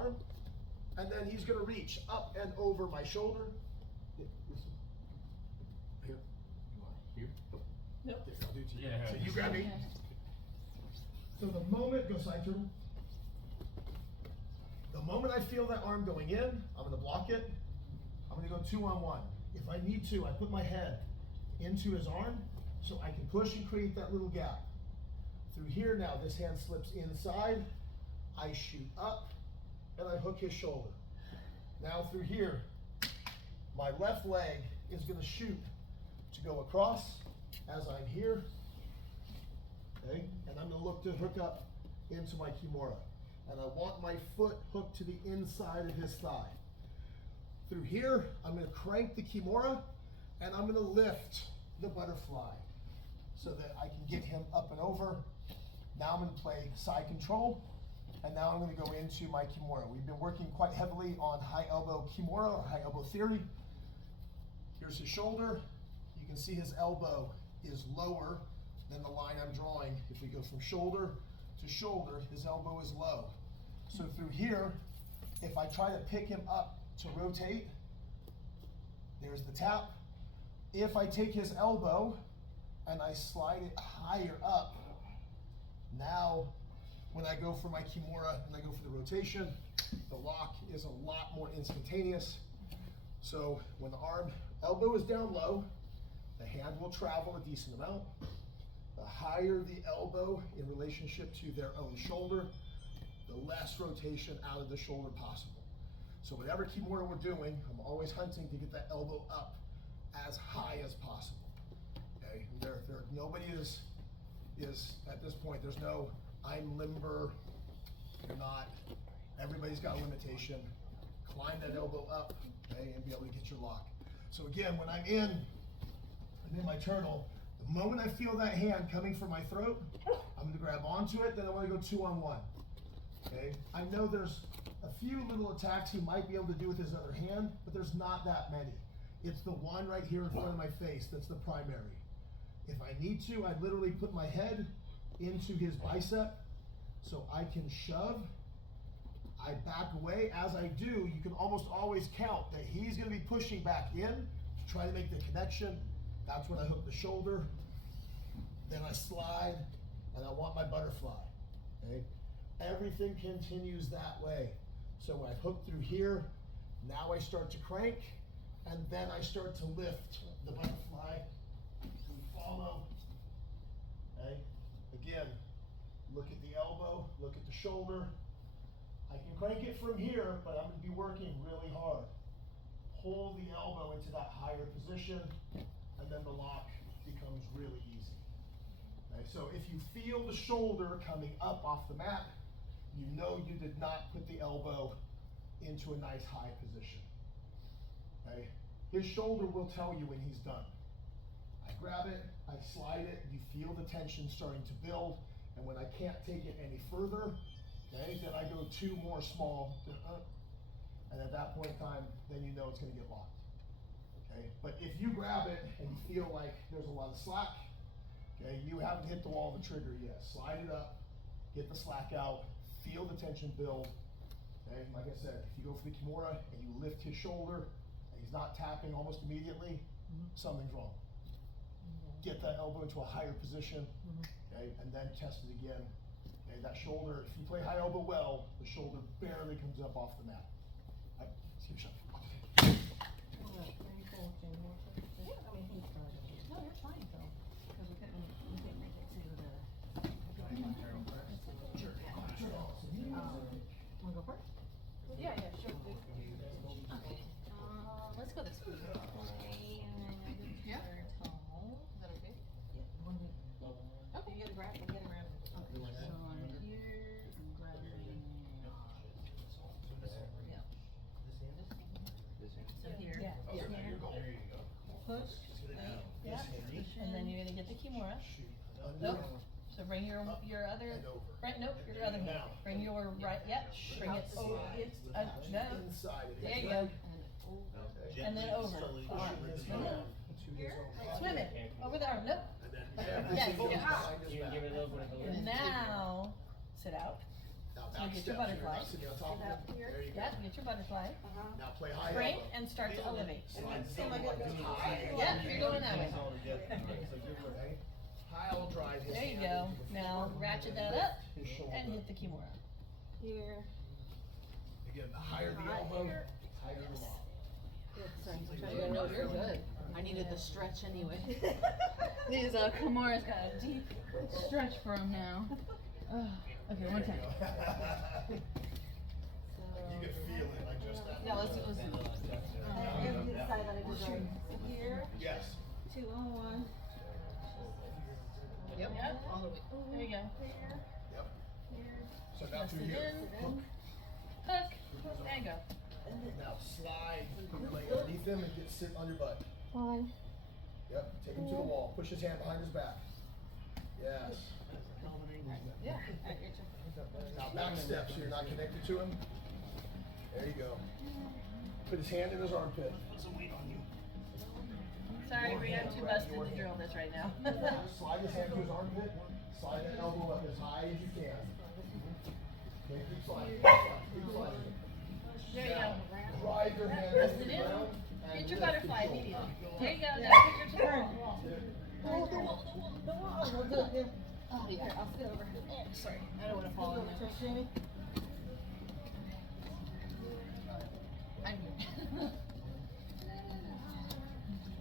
arm, and then he's gonna reach up and over my shoulder. Yeah, listen. Here. You want here? Nope. Yeah, I'll do it to you. Yeah. So you grab me. So the moment, go side turtle. The moment I feel that arm going in, I'm gonna block it. I'm gonna go 2-on-1. If I need to, I put my head into his arm so I can push and create that little gap. Through here now, this hand slips inside, I shoot up, and I hook his shoulder. Now through here, my left leg is gonna shoot to go across as I'm here, okay? And I'm gonna look to hook up into my kimura. And I want my foot hooked to the inside of his thigh. Through here, I'm gonna crank the kimura, and I'm gonna lift the butterfly so that I can get him up and over. Now I'm gonna play side control, and now I'm gonna go into my kimura. We've been working quite heavily on high elbow kimura or high elbow theory. Here's his shoulder. You can see his elbow is lower than the line I'm drawing. If we go from shoulder to shoulder, his elbow is low. So through here, if I try to pick him up to rotate, there's the tap. If I take his elbow and I slide it higher up, now when I go for my kimura and I go for the rotation, the lock is a lot more instantaneous. So when the elbow is down low, the hand will travel a decent amount. The higher the elbow in relationship to their own shoulder, the less rotation out of the shoulder possible. So whatever kimura we're doing, I'm always hunting to get that elbow up as high as possible. Okay, nobody is at this point. There's no I'm limber, you're not. Everybody's got a limitation. Climb that elbow up, okay, and be able to get your lock. So again, when I'm in my turtle, the moment I feel that hand coming for my throat, I'm going to grab onto it. Then I want to go 2-on-1. Okay, I know there's a few little attacks he might be able to do with his other hand, but there's not that many. It's the one right here in front of my face that's the primary. If I need to, I literally put my head into his bicep so I can shove. I back away. As I do, you can almost always count that he's going to be pushing back in to try to make the connection. That's when I hook the shoulder. Then I slide, and I want my butterfly. Okay? Everything continues that way. So when I've hooked through here, now I start to crank, and then I start to lift the butterfly. We follow. Okay? Again, look at the elbow, look at the shoulder. I can crank it from here, but I'm going to be working really hard. Pull the elbow into that higher position, and then the lock becomes really easy. Okay, so if you feel the shoulder coming up off the mat, you know you did not put the elbow into a nice high position. Okay? His shoulder will tell you when he's done. I grab it, I slide it, you feel the tension starting to build, and when I can't take it any further, okay, then I go 2 more small, and at that point in time, then you know it's going to get locked. Okay, but if you grab it and you feel like there's a lot of slack, okay, you haven't hit the wall of the trigger yet. Slide it up, get the slack out, feel the tension build. Okay, like I said, if you go for the kimura and you lift his shoulder and he's not tapping almost immediately, something's wrong. Get that elbow into a higher position, okay, and then test it again. Okay, that shoulder, if you play high elbow well, the shoulder barely comes up off the mat. All right, let's give it a shot. No, you're fine, Phil. Because we couldn't make it to the. Sure. Wanna go first? Yeah, sure. Okay. Let's go this way. Okay, and then I go Yeah. tall. Is that okay? Yeah. Okay, you gotta grab it. Okay, so I'm here, I'm grabbing. Yeah. So here. Yeah. Okay, now you're going. There you go. Push. Yeah. And then you're gonna get the kimura. Under So bring your other, and over. right, nope, your other hand. Now. Bring your right, yep, bring it over, no, Inside of there his you leg. go. Okay. And then over. Pushing his Arm. hand to his own body. Swim it, over the arm, nope. And then Yes, everything goes yes. behind his You back. give it a little bit of a lift. Now, sit out. Now back get step. your butterfly. You're not sitting on top of it. There you go. Yep, get your butterfly. Now play high Straight elbow. and start to elevate. Slide the Am I elbow gonna go high. Yep, you're going that way. Okay. High elbow drive. his There you hand go. into the Now floor, ratchet and that lift up his shoulder. and hit the kimura. Here. Again, the higher the elbow, higher the lob. Sorry, I'm trying to Good, get no, it you're over. good. I needed the stretch anyway. These Kimura's got a deep stretch for him now. Okay, one time. You can feel it, like just that. No, let's I have to decide that I did right. Here, Yes. 2 on 1. Yep, all the way. There you go. Yep. So now Twist through it here. in. Hook. Hook. There you go. Now slide your leg underneath him and sit on your butt. 1. Yep. Take him to the wall. Push his hand behind his back. Yes. Yeah. Alright, your turn. Now back step so you're not connected to him. There you go. Put his hand in his armpit. Sorry, Rhea, I'm too busted to drill this right now. Slide his hand to his armpit. Slide that elbow up as high as you can. Okay, keep sliding. Keep sliding. There you go. Drive your hand Press into it the in. ground. and Get your lift butterfly shoulder. immediately. There you go. Now take your turn. Hold the wall. We'll do it again. Oh, yeah. Here, I'll sit over. Oh, sorry. I don't want to fall in there. Trust Jamie. I'm here.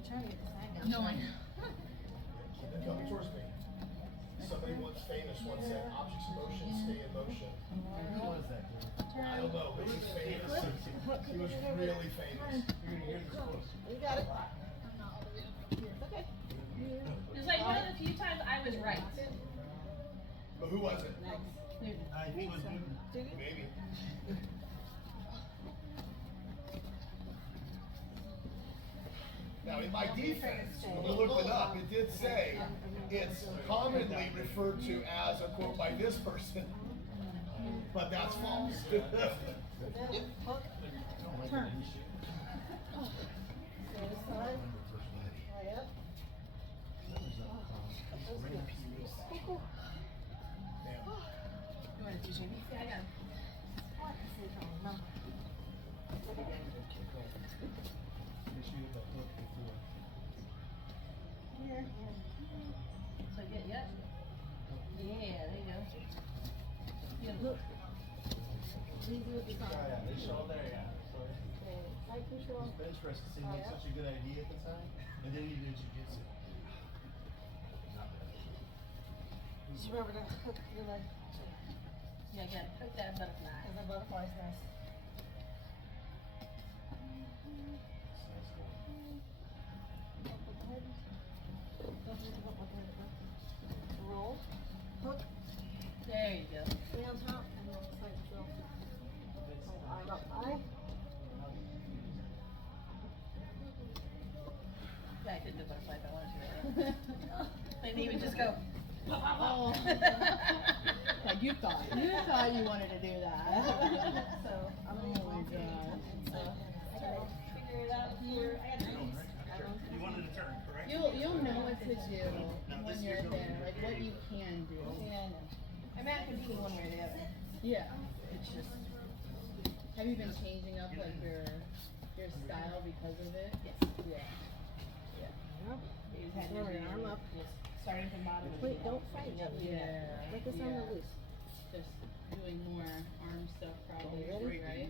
Trying to get this hang down. No one. Keep it coming towards me. Somebody once famous once said, objects in motion stay in motion. I don't know, but he's famous. He was really famous. You got it. It's okay. It's like one of the few times I was right. But who was it? Next. Maybe. Now, in my defense, when we looked it up, it did say it's commonly referred to as a quote by this person, but that's false. Hook. Turn. Stay this side. Way up. You want to do Jamie? Yeah, I got him. Here. So get, yep. Yeah, there you go. Look. Easy with the side. They show there, yeah. Okay, side control. Bench press seemed like such a good idea at the time, and then he did jiu-jitsu. Just remember to hook your leg. Yeah, again, hook that butterfly. Because the butterfly's nice. Up with the head. Don't forget to hook with the head. Roll. Hook. There you go. Stay on top and then side control. Eye up. Eye. Yeah, I could do butterfly if I wanted to right now. And he would just go. Oh. Like you thought you wanted to do that. So I'm Oh gonna go my off here. God. So I gotta figure it out here. I gotta You wanted to turn, correct? You'll know what to do when you're there, like what you can do. Yeah, I know. I'm not competing one way or the other. Yeah. It's just. Have you been changing up like your style because of it? Yes. Yeah. You just had Remember to your do- arm up. Just starting from bottom. and Wait, up. don't fight. Yeah. Let this arm Yeah. loose. Just doing more arm stuff probably, Ready? right?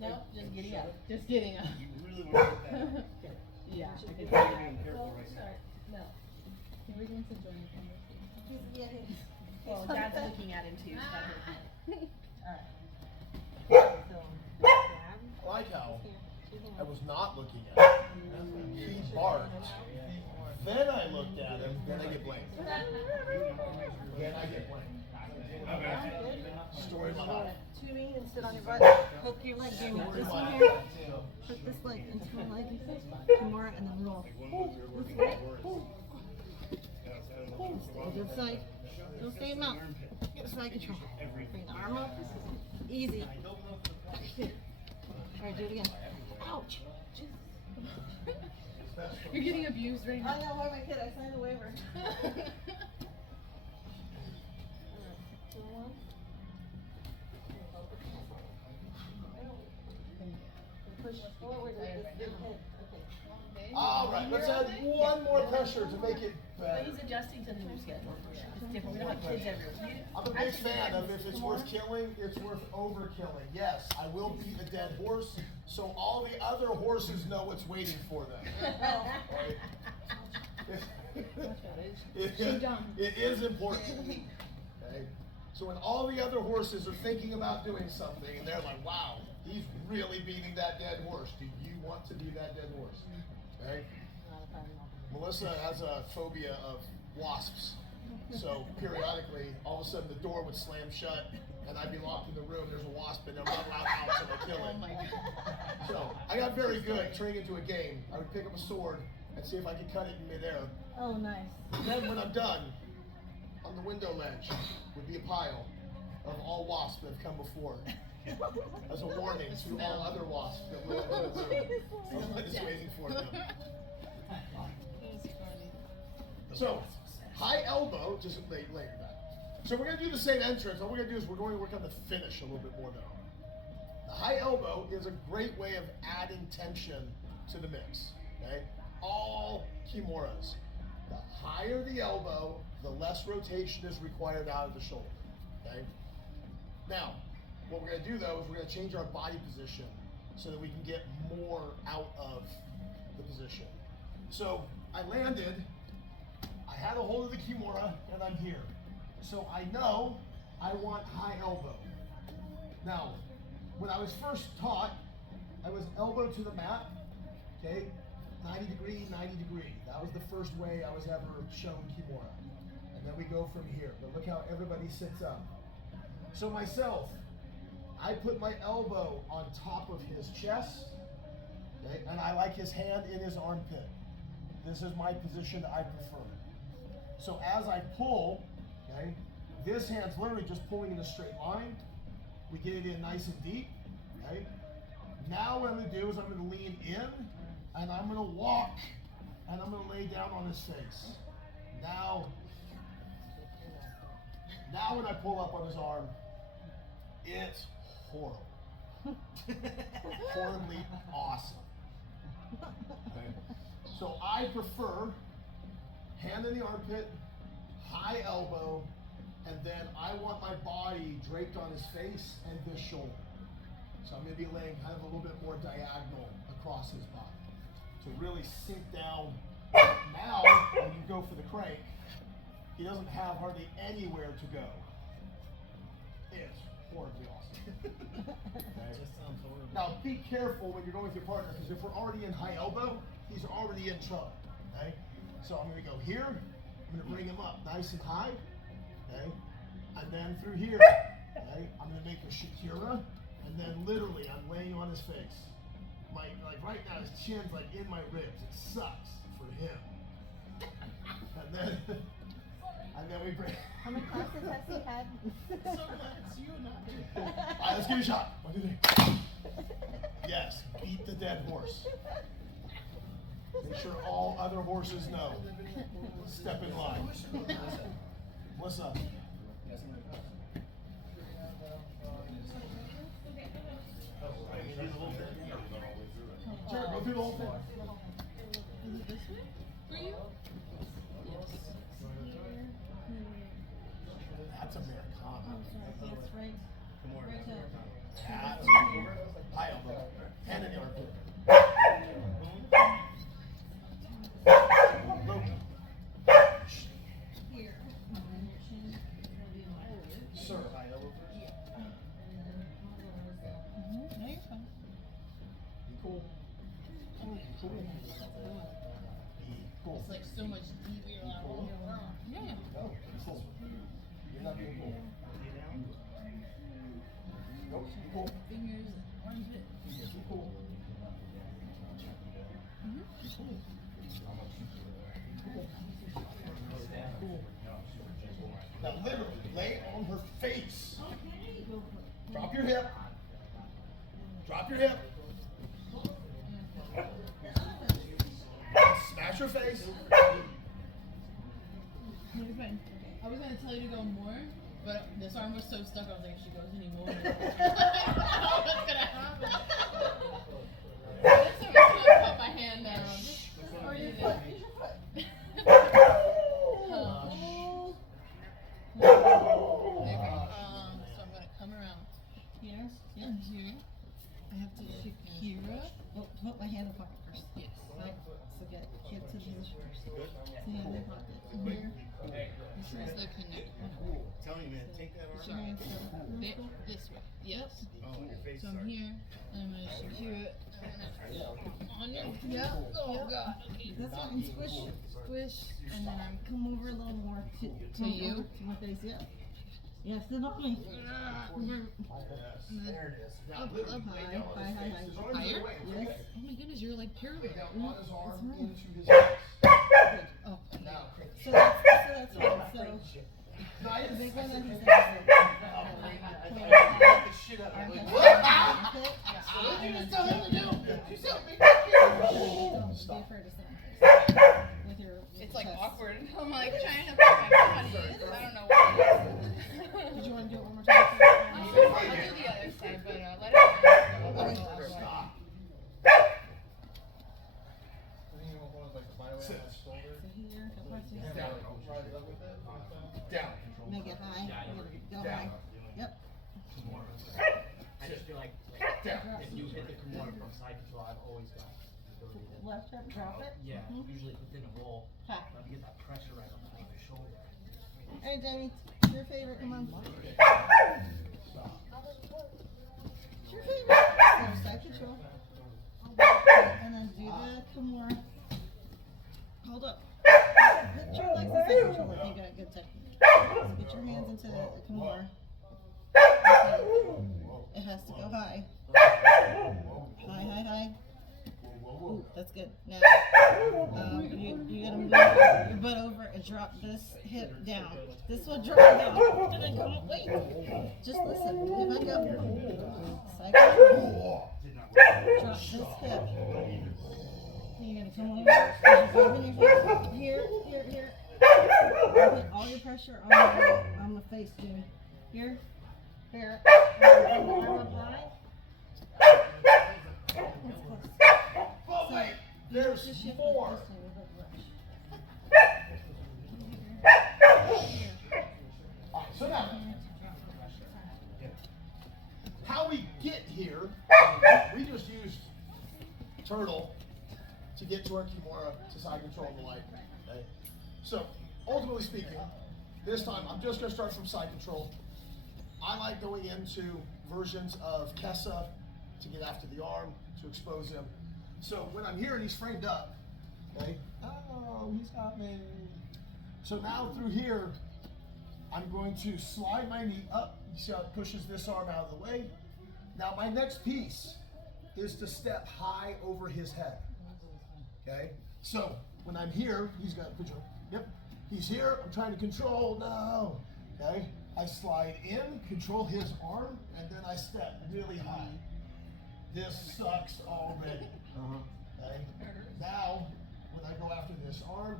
No, just giddy up. Just getting up. You really want to get that. Yeah, I could see You're that. being careful Well, right now. start. No. He really wants to join the conversation. Yeah. Well, Dad's looking at him too. So that's okay. Alright. So, grab. I like how Here. Two hands. I was not looking at him. He barked. Then I looked at him, then I get blamed. Then I get blamed. Story of my life. To me and sit on your butt. Hook your leg, Jamie. This one here. Hook this leg into my leg. Kimura and then roll. This way. Stay to the side. Don't stay in mount. Get side control. Bring the arm up. Easy. Alright, do it again. Ouch. You're getting abused right I now. know, why my kid, I signed the waiver. Alright, so one. push forward with this big head. Okay. All right, let's add one more pressure to make it But better. he's adjusting to the new schedule. It's different. We don't have kids everywhere. I'm a big fan of if it's worth killing, it's worth overkilling. Yes, I will beat a dead horse, so all the other horses know what's waiting for them. It is important. Okay? So when all the other horses are thinking about doing something and they're like, wow, he's really beating that dead horse. Do you want to be that dead horse? Okay? Melissa has a phobia of wasps. So periodically, all of a sudden the door would slam shut and I'd be locked in the room. There's a wasp and I'm not allowed out until I kill it. So I got very good turning into a game. I would pick up a sword and see if I could cut it in midair. Oh, nice. And then when I'm done, on the window ledge would be a pile of all wasps that have come before. As a warning to all other wasps that will enter the room. Someone is waiting for them. So, high elbow, just later back. So we're going to do the same entrance. All we're going to do is we're going to work on the finish a little bit more though. The high elbow is a great way of adding tension to the mix. Okay? All kimuras. The higher the elbow, the less rotation is required out of the shoulder. Okay? Now, what we're going to do though is we're going to change our body position so that we can get more out of the position. So I landed, I had a hold of the kimura, and I'm here. So I know I want high elbow. Now, when I was first taught, I was elbow to the mat, okay? 90 degree, 90 degree. That was the first way I was ever shown kimura. And then we go from here. But look how everybody sits up. So myself, I put my elbow on top of his chest, okay? And I like his hand in his armpit. This is my position I prefer. So as I pull, okay, this hand's literally just pulling in a straight line. We get it in nice and deep, okay? Now what I'm gonna do is I'm gonna lean in, and I'm gonna walk, and I'm gonna lay down on his face. Now when I pull up on his arm, it's horrible. Horribly awesome. Okay. So I prefer hand in the armpit, high elbow, and then I want my body draped on his face and this shoulder. So I'm going to be laying kind of a little bit more diagonal across his body to really sink down. Now, when you go for the crank, he doesn't have hardly anywhere to go. It's horribly awesome. Okay. Now be careful when you're going with your partner, because if we're already in high elbow, he's already in trouble. Okay? So I'm going to go here. I'm going to bring him up nice and high. Okay? And then through here. Okay? I'm going to make a shakira, and then literally I'm laying on his face. Like right now, his chin's like in my ribs. It sucks for him. And then we bring. How many classes has he had? So glad it's you, not me. All right, let's give it a shot. 1, 2, 3. Yes, beat the dead horse. Make sure all other horses know. Step in line. What's up? Sure, go through the whole thing. Is it this way for you? That's Americana. That's right. Right to That's high elbow. Hand in the armpit. Loki. here. Sir, high elbow first. No, you're fine. Be cool. Be cool. Be cool. It's like so much deeper. You're like, oh, yeah. No, be cool. You're not being cool. Nope, be cool. Fingers, armpit. Be cool. Now literally, lay on her face. Drop your hip. Drop your hip. Smash her face. You're fine. I was gonna tell you to go more, but this arm was so stuck. I was like, if she goes any more, what's gonna happen? And here. I have to shakira. Oh, put my hand in the pocket first. Yes. Right. So get to the position first. So hand in the pocket. And here. This is the connector. Tell me, man, take that Put your arm. hands down. This way. Yes. Oh, your face. So I'm Sorry. here. And I'm gonna shakira it. On it. Yeah. Oh god. Okay. That's right. And squish. Squish. And then I'm Come over a little more to you? over to my face. Yeah. Yes, sit on me. There it is. Now, Up, literally, up, lay high, down on his high, face. high. His arms are Higher? away. It's Yes. okay. Oh my goodness, you're like Lay pyramid. down on his arm That's right. into his face. Oh. Now, crank. So that's right. So Nice. the big one that he's Knock the shit out of me. What did you just tell him to do? You said make that kid. Don't be afraid to sit on my face. With your It's like chest. awkward. I'm like trying to put my body in. I don't know what it is. Did you want to do it one more time? I'll do the other side, but let it go. Okay. Stop. So here, go press your Down. Down. Make it high. Go Down. high. Yep. I just feel like Down. if you hit the kimura from side control, I've always got the ability to, Left hip, drop it. yeah, usually within a roll, Okay. but to get that pressure right on the shoulder. Hey, Jamie, your favorite. Come on. It's your favorite. So side control. And then do the kimura. Hold up. Put your legs in side control if you got good technique. So get your hands into the kimura. Okay. It has to go high. High, high, high. Ooh, that's good. Now, you gotta move your butt over and drop this hip down. This will drop down. And then come up. Wait. Just listen. If I go side control, drop this hip. You're gonna come over. You're moving your foot here, here, here. Put all your pressure on the face, Jimmy. Here, here. Bring the arm up high. That's close. But wait, there's Just shift more. this way with a brush. So now, how we get here, we just used turtle to get to our kimura to side control and the light. Okay? So, ultimately speaking, this time I'm just going to start from side control. I like going into versions of Kessa to get after the arm, to expose him. So when I'm here and he's framed up, okay, oh, he's got me. So now through here, I'm going to slide my knee up. You see how it pushes this arm out of the way? Now my next piece is to step high over his head. Okay? So when I'm here, he's got to control. Yep. He's here, I'm trying to control. No. Okay? I slide in, control his arm, and then I step really high. This sucks already. Okay? Now, when I go after this arm,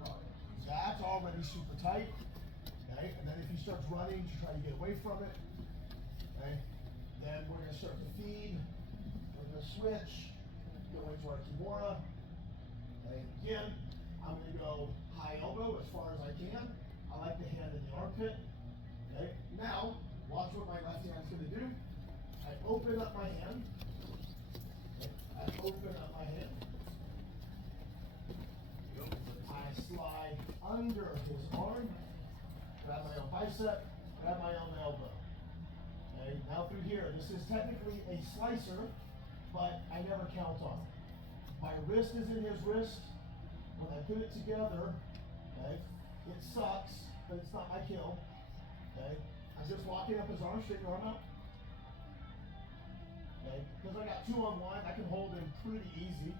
that's already super tight. Okay? And then if he starts running to try to get away from it, okay? Then we're going to start to feed. We're going to switch, go into our kimura. Okay? Again, I'm going to go high elbow as far as I can. I like the hand in the armpit. Okay? Now, watch what my left hand's going to do. I open up my hand. Okay? I open up my hand. I slide under his arm, grab my own bicep, grab my own elbow. Okay, now through here, this is technically a slicer, but I never count on it. My wrist is in his wrist. When I put it together, okay, it sucks, but it's not my kill. Okay, I'm just locking up his arm, straighten your arm out. Okay, because I got 2 on 1, I can hold him pretty easy.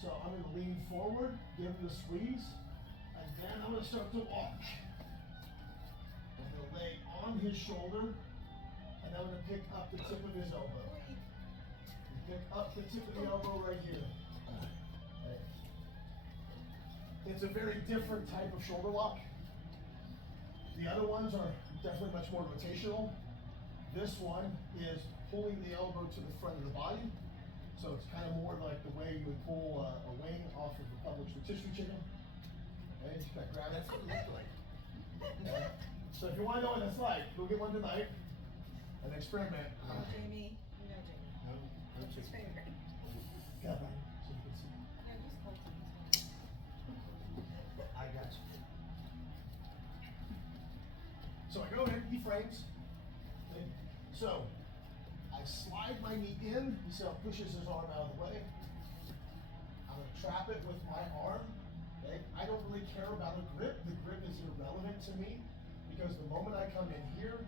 So I'm going to lean forward, give him the squeeze, and then I'm going to start to walk. I'm going to lay on his shoulder, and I'm going to pick up the tip of his elbow. Pick up the tip of the elbow right here. Okay. It's a very different type of shoulder lock. The other ones are definitely much more rotational. This one is pulling the elbow to the front of the body. So it's kind of more like the way you would pull a wing off of a Publix rotisserie chicken. Okay, just kind of grab it. That's what it looks like. Okay. So if you want to know what it's like, go get one tonight and experiment. Jamie, you know, frames. Okay? So I slide my knee in. You see how it pushes his arm out of the way. I'm gonna trap it with my arm. Okay? I don't really care about a grip. The grip is irrelevant to me because the moment I come in here,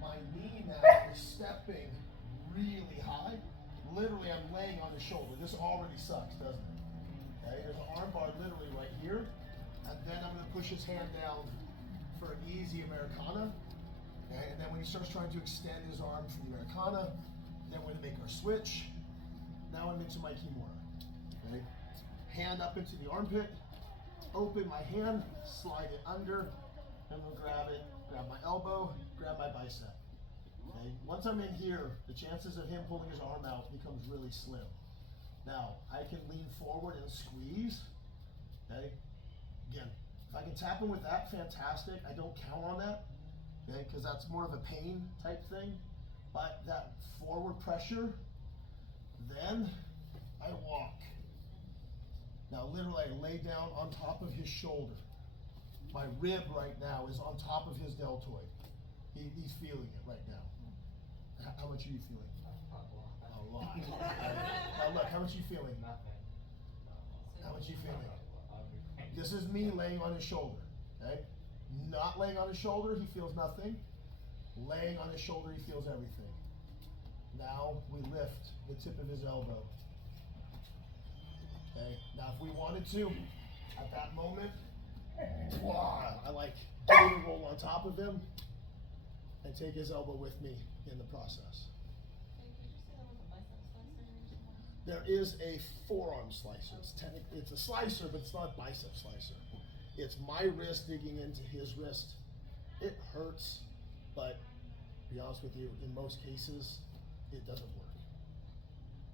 my knee now is stepping really high. Literally, I'm laying on his shoulder. This already sucks, doesn't it? Okay, there's an arm bar literally right here. And then I'm gonna push his hand down for an easy Americana. Okay, and then when he starts trying to extend his arm from the Americana, then we're gonna make our switch. Now I'm into my kimura. Okay, hand up into the armpit, open my hand, slide it under, and we'll grab it, grab my elbow, grab my bicep. Okay, once I'm in here, the chances of him pulling his arm out becomes really slim. Now, I can lean forward and squeeze, okay? Again, if I can tap him with that, fantastic. I don't count on that, okay? Because that's more of a pain type thing. But that forward pressure, then I walk. Now, literally, I lay down on top of his shoulder. My rib right now is on top of his deltoid. He's feeling it right now. How much are you feeling? A lot. Now look, how much are you feeling? How much are you feeling? This is me laying on his shoulder, okay? Not laying on his shoulder, he feels nothing. Laying on his shoulder, he feels everything. Now we lift the tip of his elbow. Okay, now if we wanted to, at that moment, I like getting a roll on top of him and take his elbow with me in the process. There is a forearm slicer. It's a slicer, but it's not a bicep slicer. It's my wrist digging into his wrist. It hurts, but to be honest with you, in most cases, it doesn't work.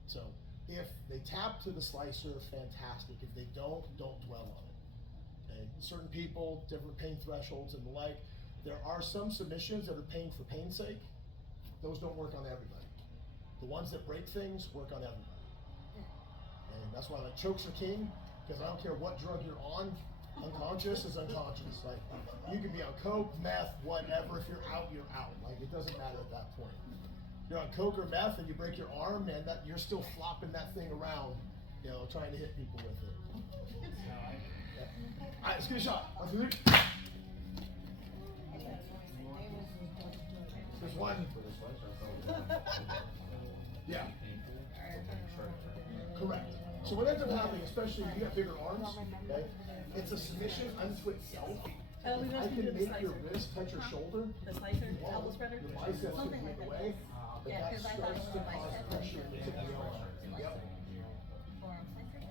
So if they tap to the slicer, fantastic. If they don't dwell on it. Okay? Certain people, different pain thresholds and the like. There are some submissions that are pain for pain's sake. Those don't work on everybody. The ones that break things work on everybody. And that's why like chokes are king, because I don't care what drug you're on, unconscious is unconscious. Like you can be on coke, meth, whatever. If you're out, you're out. Like it doesn't matter at that point. You're on coke or meth and you break your arm, and that you're still flopping that thing around, you know, trying to hit people with it. All right, let's give it a shot. 1, 2, 3. There's one. Yeah. Correct. So what ends up happening, especially if you got bigger arms, okay, it's a submission unto itself. I can make your wrist touch your shoulder. The slicer, elbow spreader? Your biceps can Something move like away, that. but Yeah, that 'cause I thought starts it to was a cause bicep. pressure in the tip of the elbow. Yep. Forearm slicer?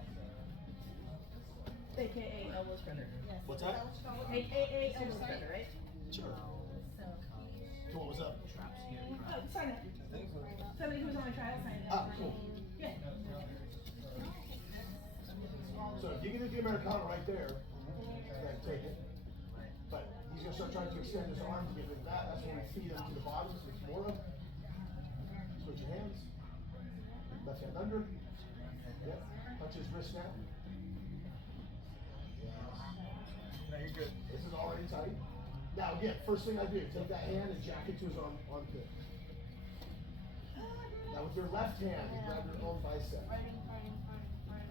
AKA elbow spreader. Yes. What's that? AKA elbow spreader, right? Sure. So So what was up? Oh, sign up. Somebody who's on my trial signed up. Ah, cool. Yeah. So if you can do the Americana right there, then take it. But he's gonna start trying to extend his arm to get rid of that. That's when we feed him to the bottom, so it's kimura. Switch your hands. Left hand under. Yep. Touch his wrist now. Yes. No, you're good. This is already tight. Now again, first thing I do, take that hand and jack it to his armpit. Now with your left hand, you grab your own bicep.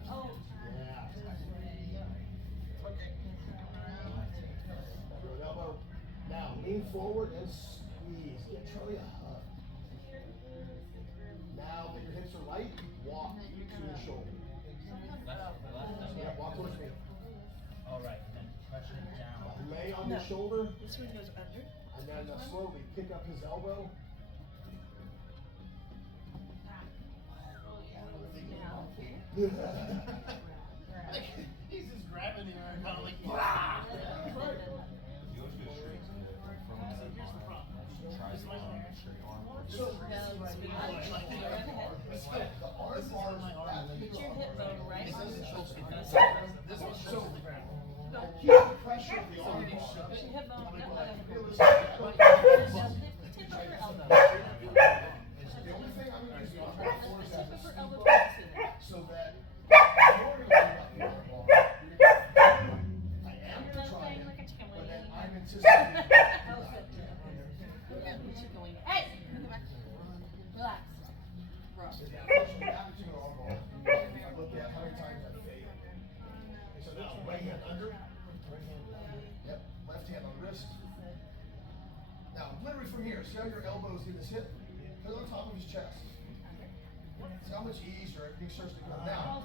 oh, Yeah. Good elbow. Now lean forward and squeeze. Get Charlie a hug. Now that your hips are light, walk to your shoulder. Yeah, walk towards me. All right, and then pressure it down. Lay on your shoulder, This one goes under. and then slowly pick up his elbow. He's just grabbing the arm, kind of like, Right. So, the arm bar is put your hip bone right on the shoulder. this one So, shows the ground. keep the pressure of the arm bar. Put your hip bone, Tip tip of your elbow. The only thing I'm going to do is Tip of her elbow. so that your pushing back to our arm. I look at how many times I failed. Okay, so now right hand under. Right hand under. Yep. Left hand on wrist. Now, literally from here, see how your elbows in his hip? Put it on top of his chest. See how much easier everything starts to go. Now,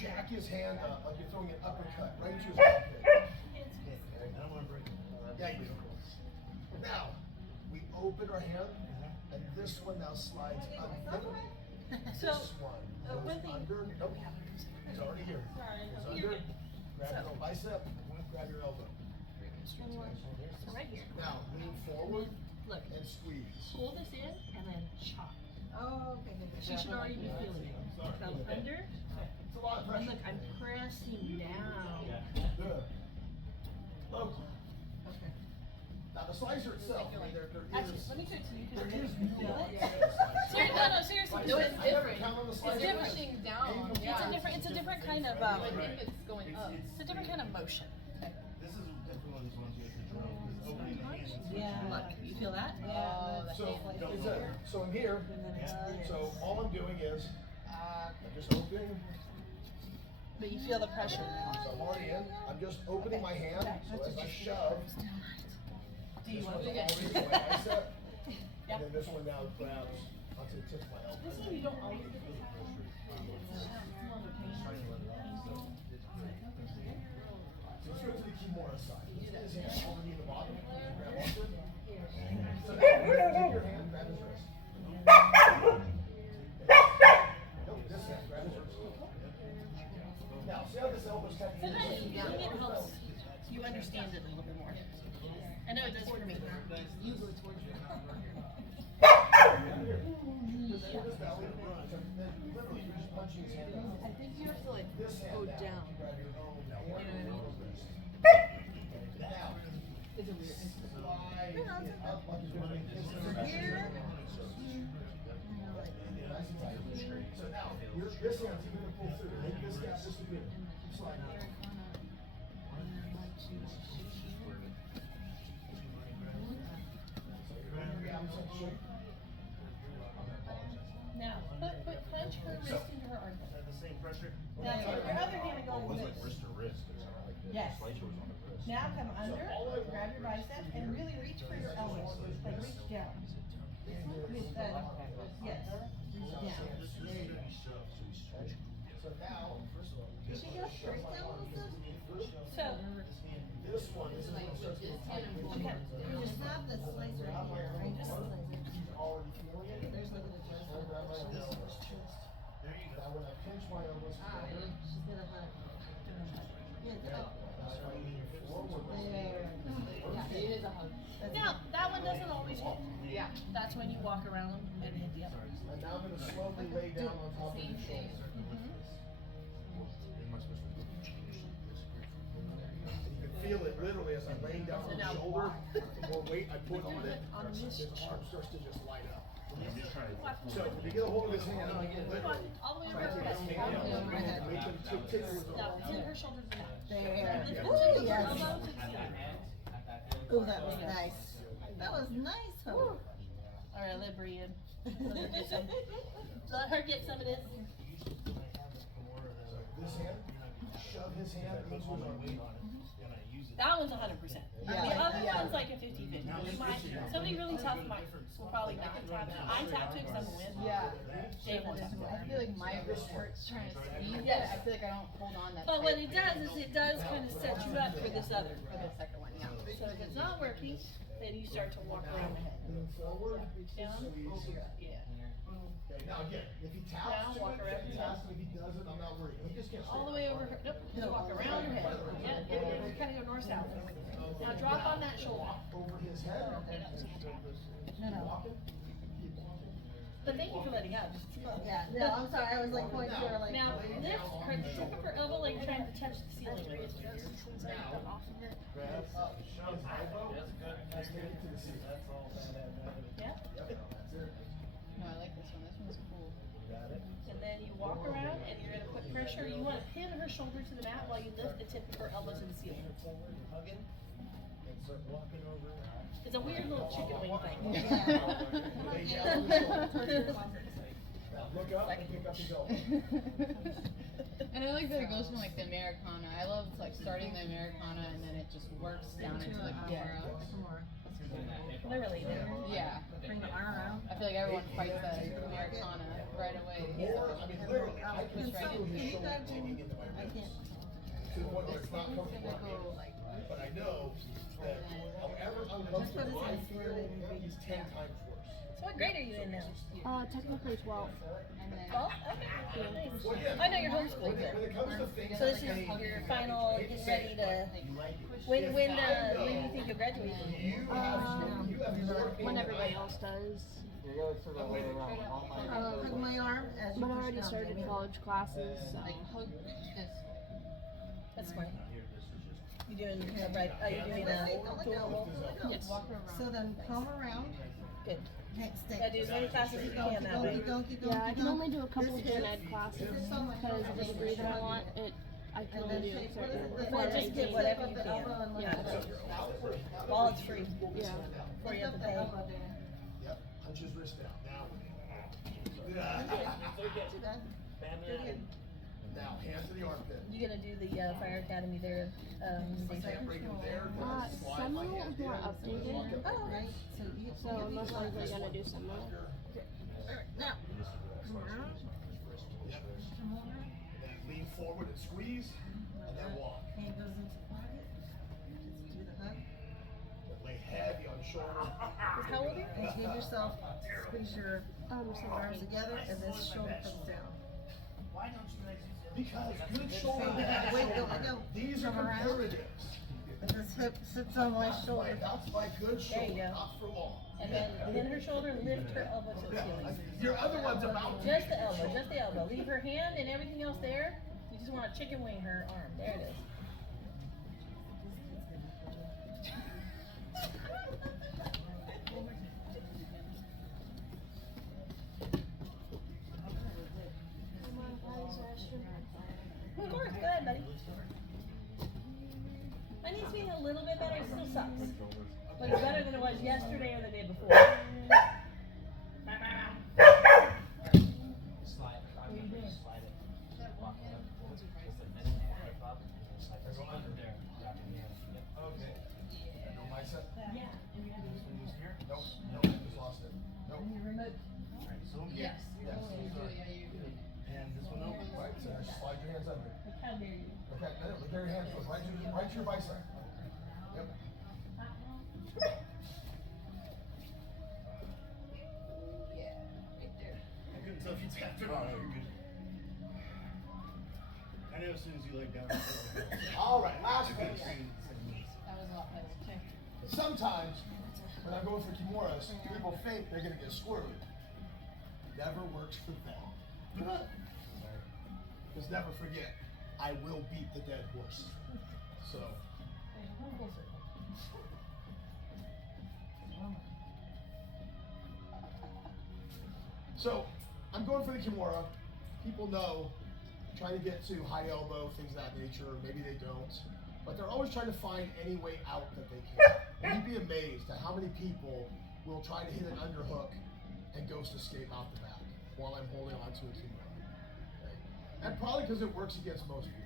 jack his hand up like you're throwing an uppercut right into his armpit. I don't want to break it. Yeah, you do. Now, we open our hand, and this one now slides under. This one goes under. Nope. It's already here. It's under. Grab your little bicep. Grab your elbow. So right here. Now, lean forward Look. and squeeze. Pull this in and then chop. Oh, okay, good. She should already be feeling it. Come under. It's a lot of And pressure. look, I'm pressing down. Good. Low. Okay. Now, the slicer itself, I mean, there Actually, is. let me show it to you. There Because is nuance. Seriously, no, seriously. No, it's I never different. count on the It's slicer. pushing down. Yeah. It's a different kind of, I think it's going up. it's a different kind of motion. This is definitely one of these ones you have to drill, because opening the hands. Yeah. Look, you feel that? Oh, the So, hand. is that, so in here, so all I'm doing is, I'm just opening, But you feel the pressure now. so I'm already in, I'm just opening my hand, so as I shove, this one's already in my bicep, and then this one now grabs onto the tip of my elbow. This one you don't always get. So let's go to the kimura side. His hand over near the bottom, grab onto it. So now, take your hand, grab his wrist. Nope, this hand, grab his wrist. Now, see how this elbow's technically. Sometimes it helps you understand it a little bit more. I know it does for me. Usually towards you. Just hold his belly, so then literally you're just punching his hand out. I think you have to like This hand go now, down. grab your own hand. You know what I mean? Now, It's a weird. slide it up like you're doing this. Here. Nice and tight. So now, this hand's even gonna pull through. Make this gap just a bit. Keep sliding. So you're going to grab something. Now, punch her wrist into her armpit. Is that the same pressure? Now, take your other hand and go Oh, it was like like wrist this. to wrist, it's not like this. Yes. The slicer was on the wrist. Now come under, grab your bicep, and really reach for your elbows. Like reach down. With the, yes, reach down. There you go. So now, first of all, Did she go straight down with this? So, this one is going to start to get tight. Okay, you just have the slicer in here, right? Just the slicer. Already feeling it. There's like an adjustment. Grab my elbows. There you Now when I pinch my elbows together, She's gonna have. Yeah, good. I lean forward. There. Yeah, it is a hug. now, that one doesn't always hit. Yeah. That's when you walk around them and hit the other. And now I'm going to slowly lay down on top of Same your thing. shoulder. Am I supposed to do You can feel it literally as I'm laying down on the now shoulder. The more weight I put on it, On this his arm starts to just light up. I'm just trying to. So if you get a hold of his hand, literally, All the way try to over take her his head. hand and make him take yours Now, off. pin her shoulders down. There. Lift Ooh, her yes. elbow to the ceiling. Ooh, that was nice. That was nice, huh? All right, let Bree in. Let her get some. Let her get some of this. This hand, shove his hand into his arm. That one's 100%. The other one's like a 50-50. Somebody really tough might will probably not tap it. I tap it because I'm a win. Yeah. Dave won't tap I it. feel like my wrist hurts trying to squeeze it. Yes. I feel like I don't hold on that But tight what it does is it does kind of set you up for this other. for the second one, yeah. So if it's not working, then you start to walk around the head. Lean forward, Down. squeeze. Yeah. Okay, now again, if he taps Down, to walk it, around. fantastic. If he doesn't, I'm not worried. He just can't All the straight way over her. Nope. Just walk around her head. Yeah. You kind of go north south. Now drop on that shoulder. over his head. No, no. Walking. But thank you for letting out. Yeah, no, I'm sorry, I was like pointing to her like. Now lift her tip of her elbow like you're trying to touch the ceiling. Off of it. Grab up, shove his elbow, and take it to the ceiling. Yeah. Yep, that's it. No, I like this one. This one's cool. Got it. And then you walk around and you're gonna put pressure. You want to pin her shoulder to the mat while you lift the tip of her elbow to the ceiling. Hugging, and start walking over. It's a weird little chicken wing thing. Lay down on the shoulder. Now, Look up and pick up his elbow. And I like that it goes from like the Americana. I love like starting the Americana and then it just works down into the kimura. Literally. Yeah. Bring the arm around. I feel like everyone fights the Americana right away. Or, I mean, literally, I can Push right feel in. his shoulder digging into my I ribs. can't. To the point where it's not comfortable on me. But I know that however uncomfortable I feel, he's 10 times worse. So what grade are you in now? Technically 12. And then 12? Okay. Nice. Well, yeah, I know you're homeschooling. when it comes to things So this like is pain, your final, getting ready to. When do you think you'll graduate? you have more pain When than everybody I else does. You gotta sort of lay around all my. Hug my arm as you But I push already down, started baby. college classes, so. like hug this. That's smart. You doing right? Are you doing dual? Yes. Walk her around. So then come around. Good. Next stay. Gotta do as many classes as you can now, Donkey, right? donkey, Yeah, I donkey, can only donkey. do a couple This gen hip, ed classes this is on my because of the degree that I want. I can And only then do shake, what is certain it? Well, just get whatever you The can. elbow and look Yeah. at it. While it's free. Yeah. Before you have to Lift up the pay. elbow, Dan. Yep, punch his wrist down. Now. Too bad. Good again. Now, hand to the armpit. You gonna do the Fire Academy there? If I can't bring him there, then I slide my Seminole hand is more down. updated, Oh, Right, so you so I'm most likely gonna do Seminole. now. Come around. Yep. Come over. And then lean forward and squeeze, and then walk. Hand goes into the pocket. Just do the hug. Lay heavy on the shoulder. How old are you? And give yourself, squeeze your arms 17. together, and this shoulder comes down. Because good shoulder Wait, don't go. These are Come around. comparatives. And this hip sits on my shoulder. That's my good There you shoulder, go. not for long. And then her shoulder, lift her elbow to the ceiling. Your other one's about to. Just the elbow, just the elbow. Leave her hand and everything else there. You just want to chicken wing her arm. There it is. Of course, go ahead, buddy. Mine needs to be a little bit better. It still sucks. But it's better than it was yesterday or the day before. Slide, slide it. Walk it up. Just a minute. Right up. Slide it under there. Wrap your hand. Yep. Okay. No bicep? Yeah. This one goes here. Nope, nope, just lost it. Nope. Your remote. Alright, so Yes. Yes. and this one over. Right, so just slide your hands under. Like, how dare you? Okay, no, look at your hands, go right to your bicep. Yep. I couldn't tell if you tapped it or not. You're good. I know as soon as you lay down. All right, last piece. That was a lot better. Sometimes, when I'm going for kimuras, people think they're gonna get squirrely. Never works for them. Just never forget, I will beat the dead horse. So, I'm going for the kimura. People know, trying to get to high elbow, things of that nature, maybe they don't. But they're always trying to find any way out that they can. And you'd be amazed at how many people will try to hit an underhook and ghost escape out the back while I'm holding on to a kimura. Okay? And probably because it works against most people.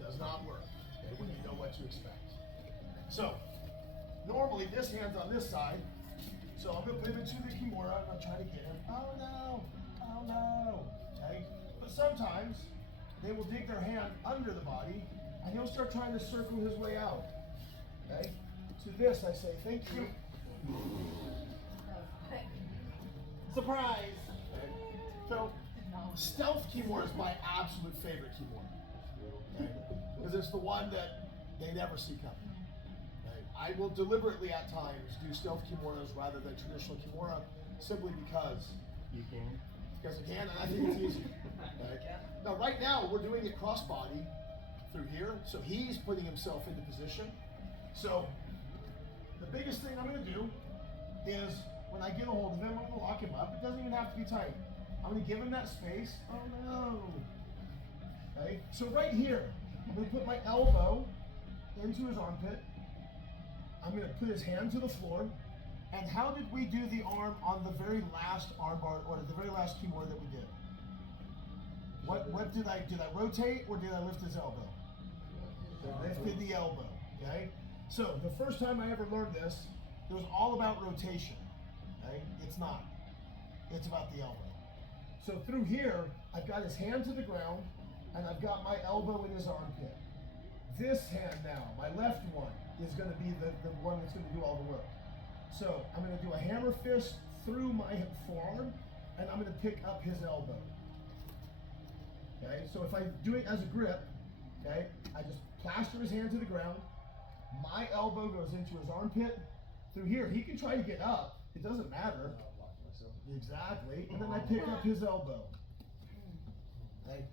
Does not work, okay, when you know what to expect. So, normally this hand's on this side, so I'm gonna put him into the kimura, I'm gonna try to get him. Oh no, okay? But sometimes, they will dig their hand under the body, and he'll start trying to circle his way out, okay? To this I say, thank you. Surprise! Okay? So, stealth kimura is my absolute favorite kimura. Okay? Because it's the one that they never see coming. Okay? I will deliberately at times do stealth kimuras rather than traditional kimura simply because You can. I can and I think it's easy. Okay? Now right now we're doing it cross-body through here, so he's putting himself into position. So the biggest thing I'm gonna do is when I get a hold of him, I'm gonna lock him up. It doesn't even have to be tight. I'm gonna give him that space. Oh no. Okay, so right here, I'm gonna put my elbow into his armpit. I'm gonna put his hand to the floor, And how did we do the arm on the very last arm bar, or the very last kimura that we did? What did I rotate, or did I lift his elbow? Lifted the elbow, okay? So the first time I ever learned this, it was all about rotation, okay? It's not. It's about the elbow. So through here, I've got his hand to the ground, and I've got my elbow in his armpit. This hand now, my left one, is gonna be the one that's gonna do all the work. So I'm gonna do a hammer fist through my forearm, and I'm gonna pick up his elbow. Okay, so if I do it as a grip, okay, I just plaster his hand to the ground, my elbow goes into his armpit, through here, he can try to get up, it doesn't matter. Exactly, and then I pick up his elbow. Okay,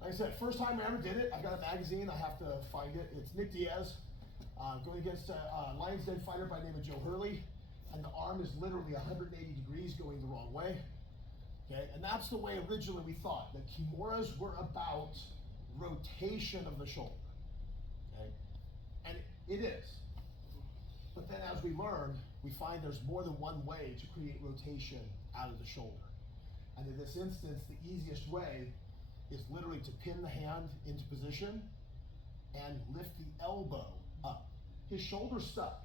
like I said, first time I ever did it, I got a magazine, I have to find it, it's Nick Diaz, going against a Lions Den fighter by the name of Joe Hurley, and the arm is literally 180 degrees going the wrong way. Okay, and that's the way originally we thought, that kimuras were about rotation of the shoulder. Okay, and it is. But then as we learn, we find there's more than one way to create rotation out of the shoulder. And in this instance, the easiest way is literally to pin the hand into position and lift the elbow up. His shoulder's stuck.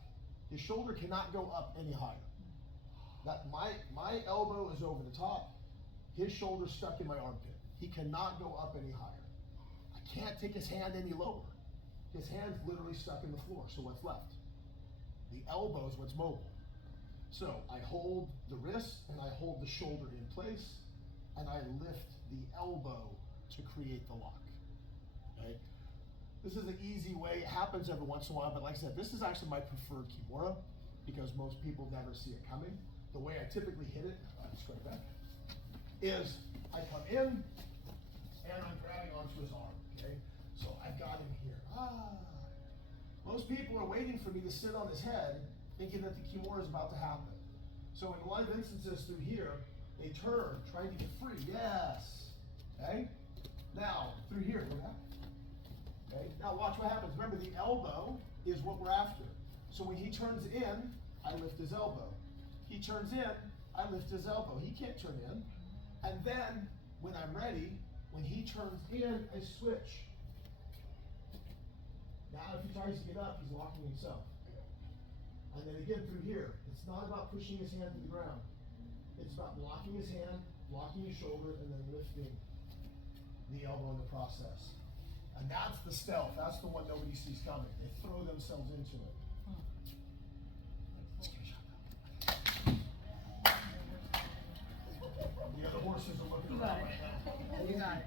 His shoulder cannot go up any higher. That my elbow is over the top. His shoulder's stuck in my armpit. He cannot go up any higher. I can't take his hand any lower. His hand's literally stuck in the floor, so what's left? The elbow is what's mobile. So I hold the wrist and I hold the shoulder in place, and I lift the elbow to create the lock. Okay? This is an easy way. It happens every once in a while, but like I said, this is actually my preferred kimura because most people never see it coming. The way I typically hit it, I'll just go back, is I come in and I'm grabbing onto his arm, okay? So I've got him here. Most people are waiting for me to sit on his head thinking that the kimura is about to happen. So in a lot of instances through here, they turn, trying to get free. Yes, okay? Now, through here, go back. Okay, now watch what happens. Remember, the elbow is what we're after. So when he turns in, I lift his elbow. He turns in, I lift his elbow. He can't turn in. And then, when I'm ready, when he turns in, I switch. Now if he tries to get up, he's locking himself. And then again through here, it's not about pushing his hand to the ground. It's about blocking his hand, blocking his shoulder, and then lifting the elbow in the process. And that's the stealth. That's the one nobody sees coming. They throw themselves into it. Let's give it a shot now. The other horses are looking around right now. You got it.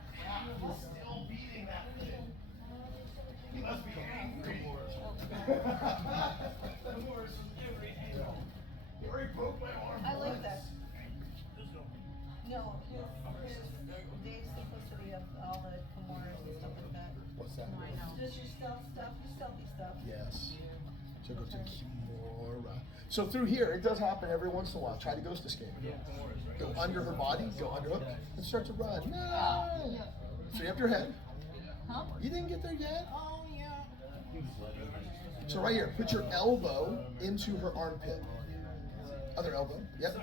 He's still beating that thing. He must be angry. He already broke my arm. I like once. that. No, his Dave's simplicity of all the kimuras and stuff like that. What's that? I know. Just your stealth stuff, your stealthy stuff. Yes. So go to kimura. So through here, it does happen every once in a while. Try to ghost escape. Go under her body, go under hook, and start to run. No! Free up your head. Huh? You didn't get there yet? Oh, yeah. So right here, put your elbow into her armpit. Other elbow, yep.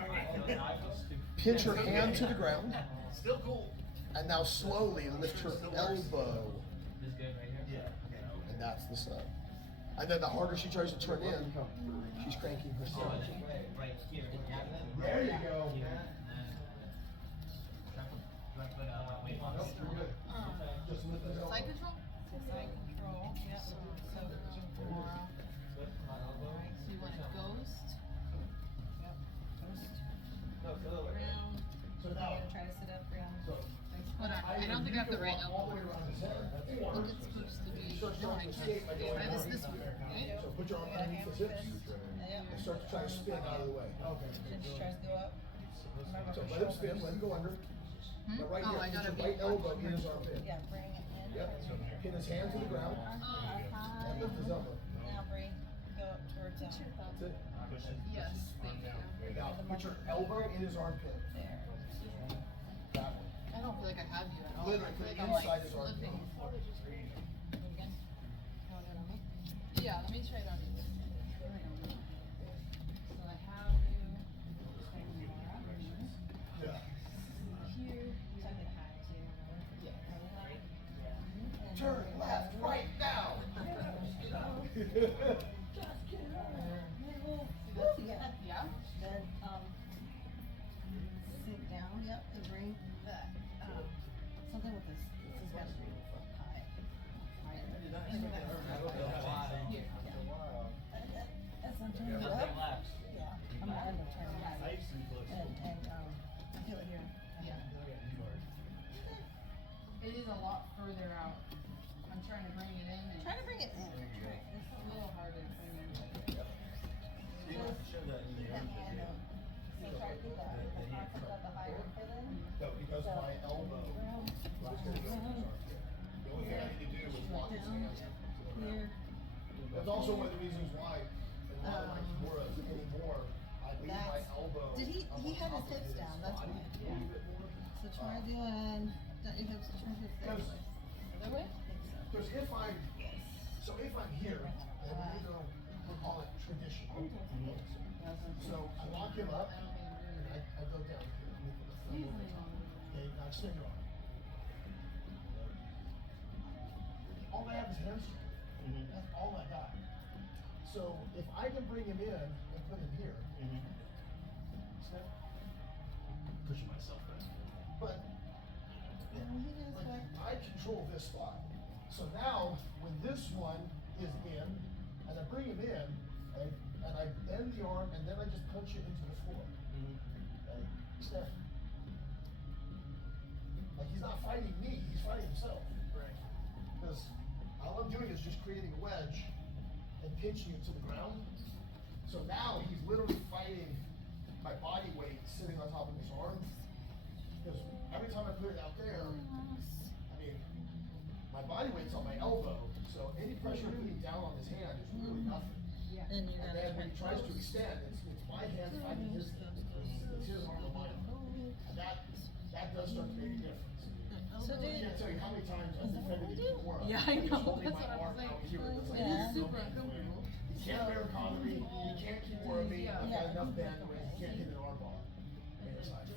Pinch her hand to the ground. Still cool. And now slowly lift her elbow. This good right here? Yeah. And that's the sub. And then the harder she tries to turn in, she's cranking herself. Right here. There you go. Do I put weight on this? Just lift it up. Side control? Side control, yep. So, Kimura. Alright, so you want a ghost? round. So I'm now, gonna try to sit up round. Hold on, I don't think I have the right all the way elbow. around his head. I think it's supposed to be, no, I can't. I have this one, right? So put your arm underneath his hips and start to try to spin out of the way. And just tries to go up. Remember So her let him spin, shoulders. let him go under. Hmm? But right Oh, here, I put gotta your be. right elbow in his armpit. Yeah, bring it in. Yep. Pin his hand to the ground and lift his elbow. Now bring, go up towards him. That's it. Yes, thank you. Now, put your elbow in his armpit. There. That way. I don't feel like I have you at all. Literally, I feel put like it I'm like inside his armpit. slipping. Do it again. You want it on me? Yeah, let me try it on you. So I have you. turn, left, right, now. Yeah. Yeah? Then, sit down, yep, and bring the, something with this has got to be high. As I'm turning it Nothing up, left. yeah, I'm turning it up. I used to be close. And, I feel it here. Yeah. It is a lot further out. I'm trying to bring it in and Try to bring it in. it's a little harder to bring in. You don't have to show that in the And, video. so try to do that. The concept of the higher armpit in. No, because my elbow was gonna go in his armpit. The only thing I need to do is walk his hands to the ground. Here. That's also one of the reasons why in a lot of my kimuras anymore, I leave my That's- elbow. Did he up on had top his of hips down, that's body why. a little bit more. So try doing, don't your hips, turn your hips that Because- way. Other way? I think so. Because if I'm here, and we go, we'll call it traditional. So I lock him up, I don't think I'm doing and it. I go down here, let me put the thumb over the top. Okay, now extend your arm. All I have is hamstring. That's all I got. So if I can bring him in and put him here, step, pushing myself back. But like, I control this spot. So now, when this one is in, and I bring him in, and I bend the arm, and then I just punch it into the floor. Okay? Step. Like he's not fighting me, he's fighting himself. Because all I'm doing is just creating a wedge and pinching it to the ground. So now he's literally fighting my body weight sitting on top of his arm. Because every time I put it out there, I mean, my body weight's on my elbow, so any pressure putting down on his hand is really nothing. Then you And gotta then when he try tries to extend, it's my hand fighting his hand. It's his arm on my arm. And that does start to make a difference. So I dude, can't tell you how many times I've defended the kimura. Yeah, I just know, holding that's my what I'm arm saying. out here. It's like, Yeah. Super uncomfortable. You can't Americana me, you can't kimura me, I've got enough bandwidth, you can't hit an arm bar. And it's like,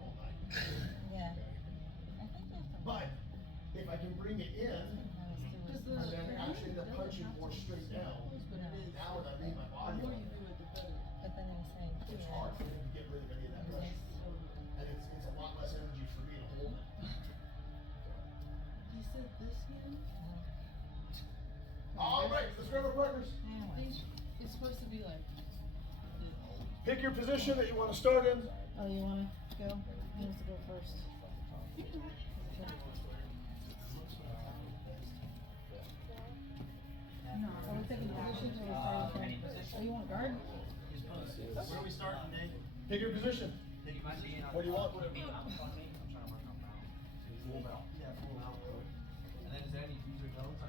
all night. yeah. I think you have to. But if I can bring it in, and then actually end up punching more straight down, now when I leave my body on there, But then I'm saying. it's hard for me to get rid of any of that pressure. And it's a lot less energy for me to hold it. You said this here? All right, let's grab our partners. I think it's supposed to be like. Pick your position that you want to start in. Oh, you wanna go? Who wants to go first? Are we picking positions or are we starting from? Oh, you want guard? Where are we starting, Dave? Pick your position. Dave, you mind being on? What do you want? Being on front me? I'm trying to work on balance. Full mount. Yeah, full mount. And then is there any do's or don'ts?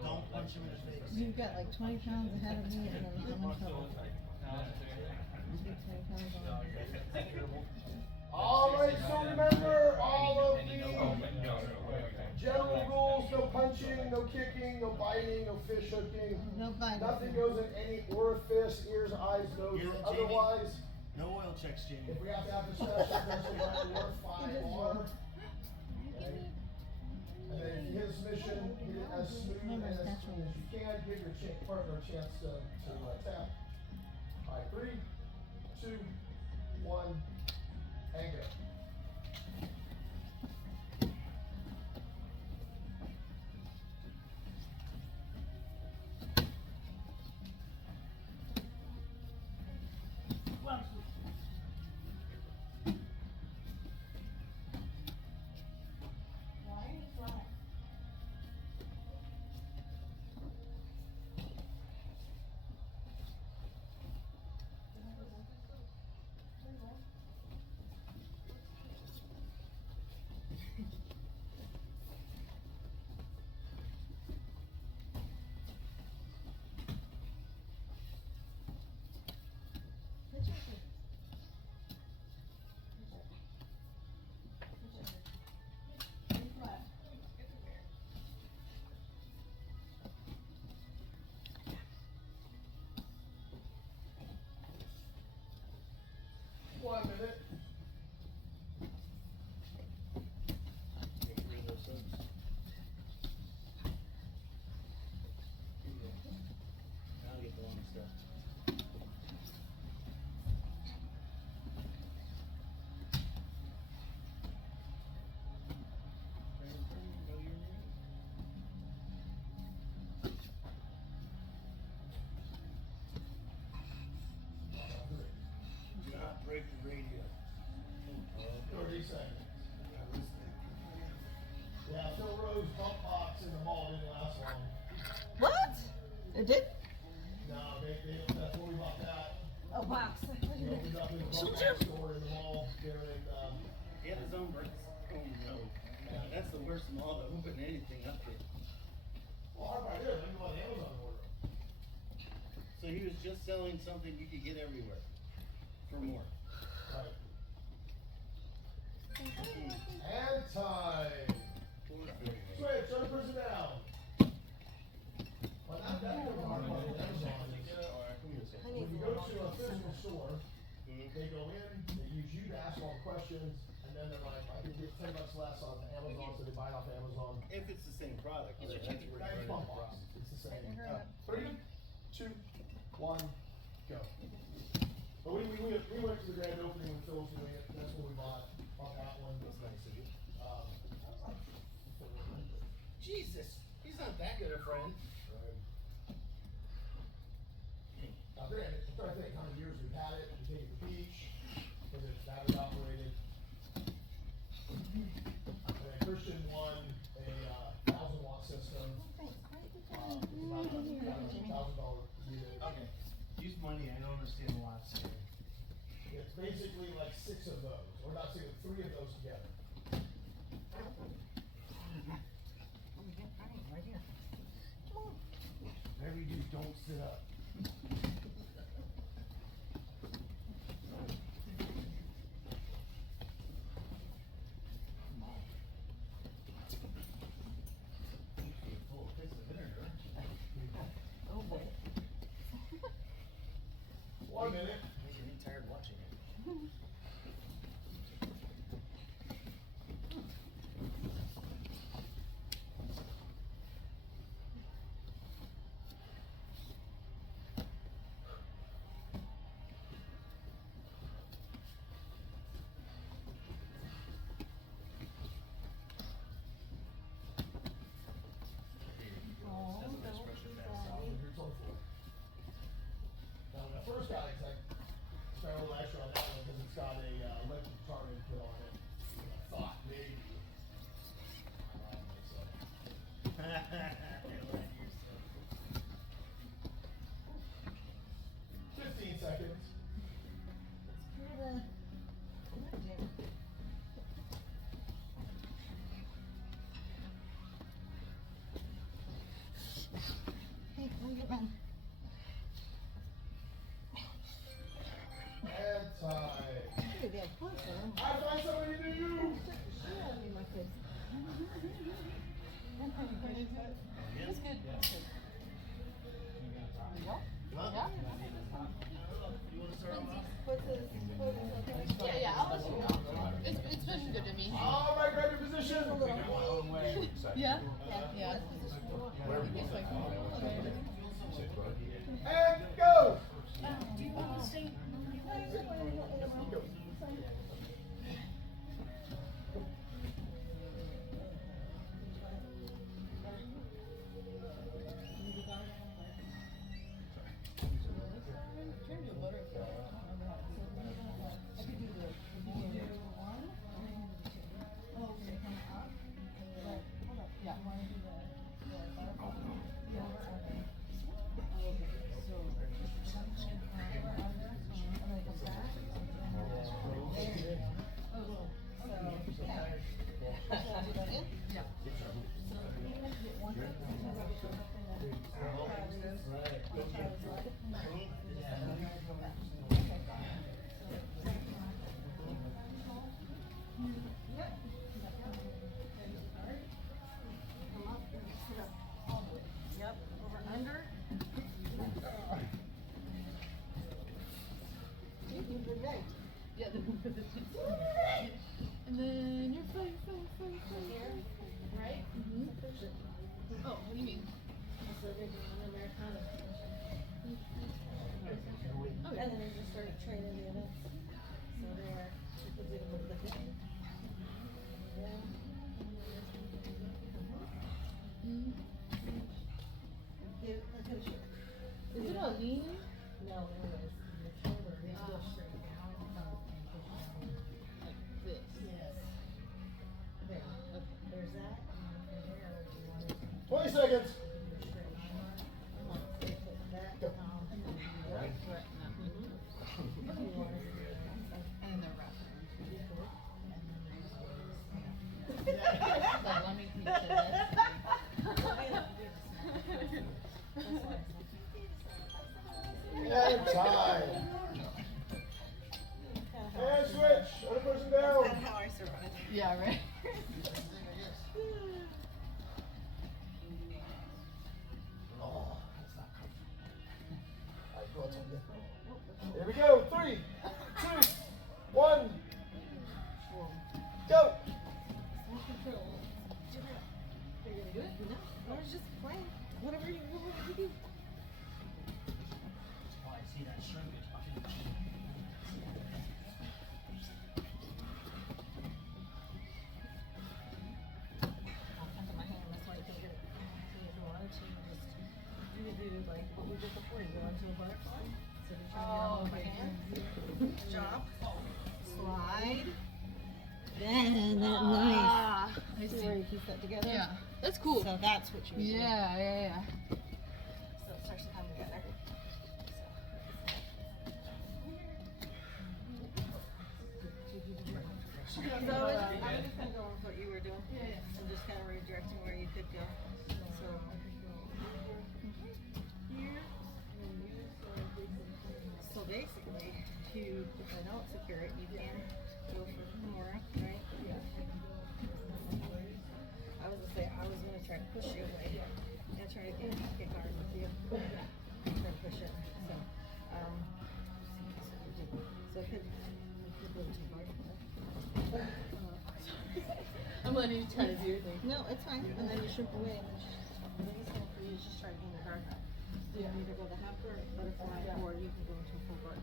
Don't punch him in the face. You've got like 20 pounds ahead of me and then I'm in trouble. You get 20 pounds on. All right, so remember all of the general rules: no punching, no kicking, no biting, no fish hooking. No biting. Nothing goes in any orifice, ears, eyes, nose, Hear or that, Jamie? otherwise. No oil checks, Jamie. If we have to have discussion, there's a letter or 5R. And then if you hit a submission, hit it as smooth and as clean as you can. Give your partner a chance to tap. All right, 3, 2, 1, and go. seconds. Yeah, Phil Rose bump box in the mall didn't last long. What? It did? No, that's where we bought that. Oh, box. He opened up his bump box store in the mall there in, He had his own road. That's the worst mall to open anything up there. well, right there, you can go on Amazon and order them. So he was just selling something you could get everywhere for more. Right. And time. Switch, other person down. Well, not that good hard part of Amazon is, when you go to a physical store, they go in, they use you to ask all the questions, and then they're like, I can get $10 less on Amazon, so they buy it off Amazon. If it's the same product, then that's where you That's run into bump box. problems. It's the same. 3, 2, 1, go. But we went to the grand opening when Phil's doing it, that's what we bought that one. That's nice of you. Um, Jesus, he's not that good a friend. Now granted, I'm trying to think how many years we've had it, we take it to the beach, because it's battery operated. And then Christian won a 1,000-watt system. It's about a $1,000 unit. Okay. Use money, I don't understand a lot, so. It's basically like 6 of those, or not 6, 3 of those together. Whatever you do, don't sit up. Full of piss of vinegar. Oh, boy. 1 minute. Making me tired watching it. Here's on the floor. Now, when I first got it, I spent a little extra on that one because it's got a electric guitar input on it. And I thought maybe. I lied to myself. 15 seconds. Hey, go get mine. And time. Dude, yeah, close them. I find somebody to you. That'll be my kids. That's good. That's good. Huh? Yeah? You wanna start off? What's this? Yeah, I'll let you know. It's been good to me. All right, grab your position. Yeah? Yeah. It's like, okay. And go. Do you want to stay? Trying to do a butterfly. Yeah. Yep, over under. You did right. Yeah. And then you're fine. Right? Mm-hmm. Oh, what do you mean? So they're doing an Americana. seconds. Go. And the wrap. Like, let me teach you this. And time. And switch. Other person down. That's kind of how I survived. Yeah, right. Oh, that's not comfortable. All right, go on, Tom. Here we go. 3, 2, 1. Go. You're gonna do it? No, I was just playing. Whatever you do. Oh, I see that shrinkage. Under my hand, that's why you can get it. So if you wanted to, you could do like what we did before. You go into a butterfly. So you're trying to get on my hand. Drop. Slide. Then that nice. I See see. where you piece that together? Yeah. That's cool. So that's what you would do. Yeah. So it starts to come together. So I was just gonna go with what you were doing. And just kind of redirecting where you could go. So here. So basically, if I don't secure it, you can go for kimura, right? I was gonna say, I was gonna try to push you away and try to get hard with you. Try to push it. So it could go too hard. I'm letting you try to do your thing. No, it's fine. And then you shrink away. And then the easiest thing for you is just try to gain the guard. You can either go the half guard, butterfly, or you can go into a full guard.